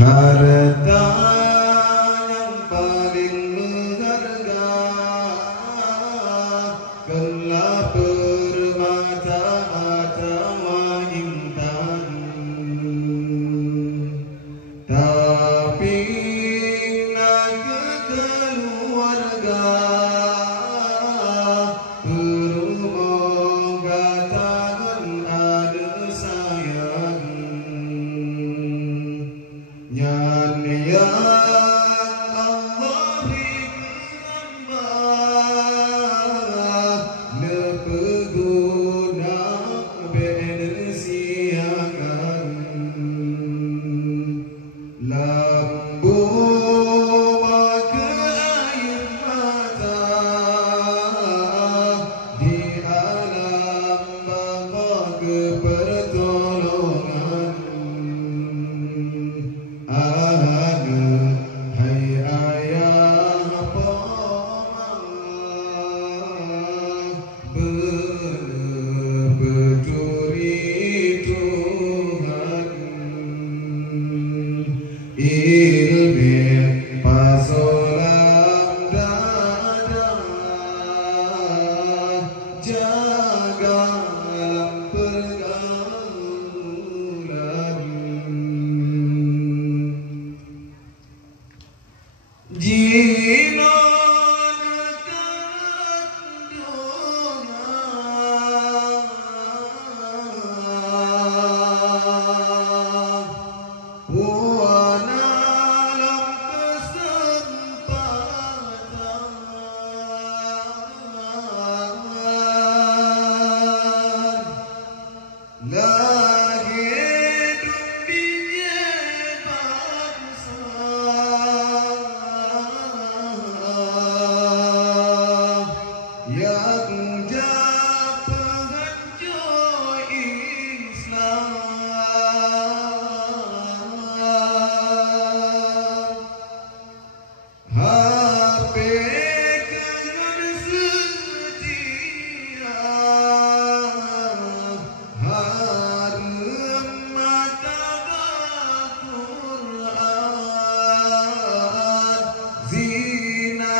Harta yang paling berharga, kelak permata-mata intan. Tapi nak keluarga, berumur katakan ada sayang. Nyan yang Allah berikan hamba, nepeguna bersiakan. Lambu maka air mata, di alam bapa kepertolongan. Hai ayah pemang, benar berduri Tuhan. Ilmu pasolam dada, jaga dalam pergaulan. Jino dekat dunia, wana dalam kesempatan, lahir dunia bangsa. Yang dapat pengancur Islam, hapekan setia, harum martabat Quran, zina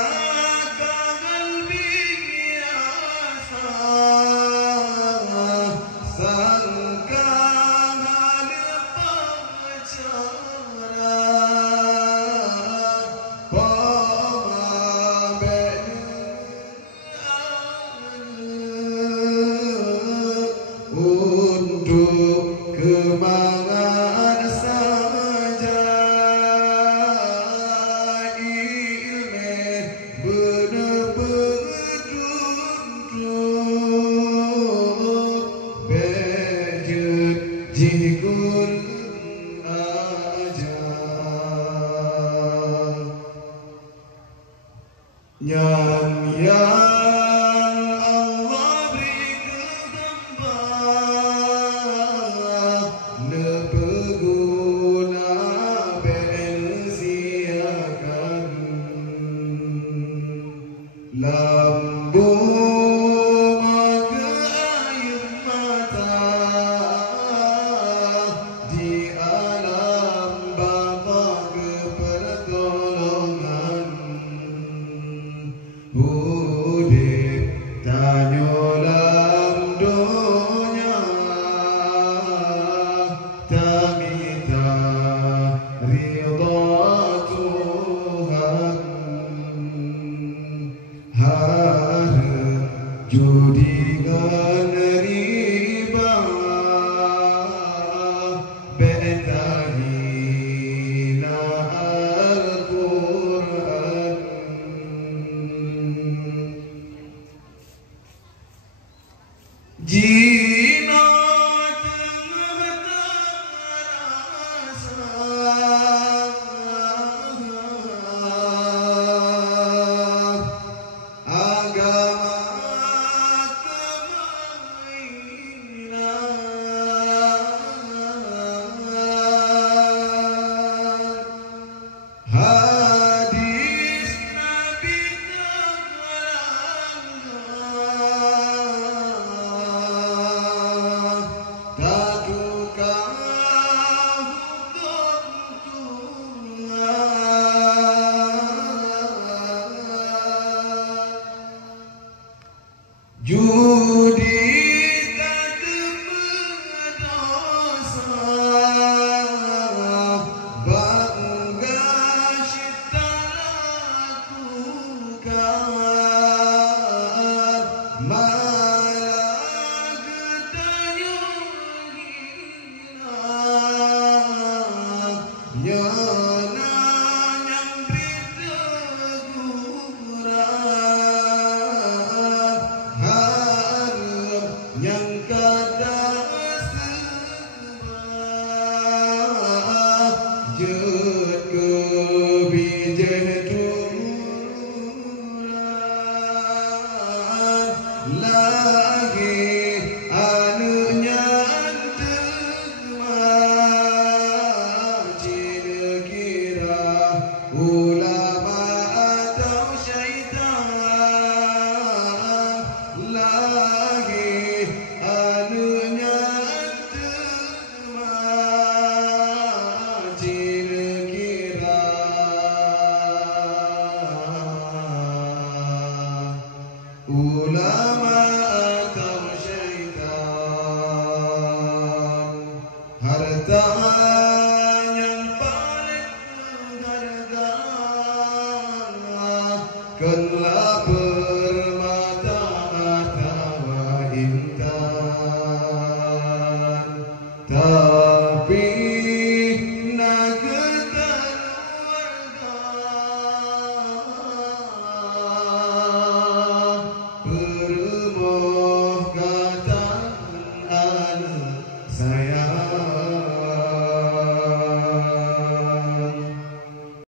untuk kemangan saja, ilmu benar petunjuk, berjud jikul ajar. Yang Allah berikan hamba, nepeguna bersiakan. Lambu maka air mata, di alam bapa kepertolongan. Udip tanyolam dunia, tak minta ridha Tuhan. Harap judi dengan riba, betahina Al-Quran. Jino tengah terasa, agama kemainan, hadis Nabi terangkan. judi tak berdosa, bangga kita lakukan, malah getanya hilang, nyana yang kada sebab jet kebijen tumuran lagi anunya macin kira ulama atau syaitan lagi anunya macin kira ulama atau syaitan. Harta yang paling berharga kenlah permata atau intan, tapi nak keluarga permoh kata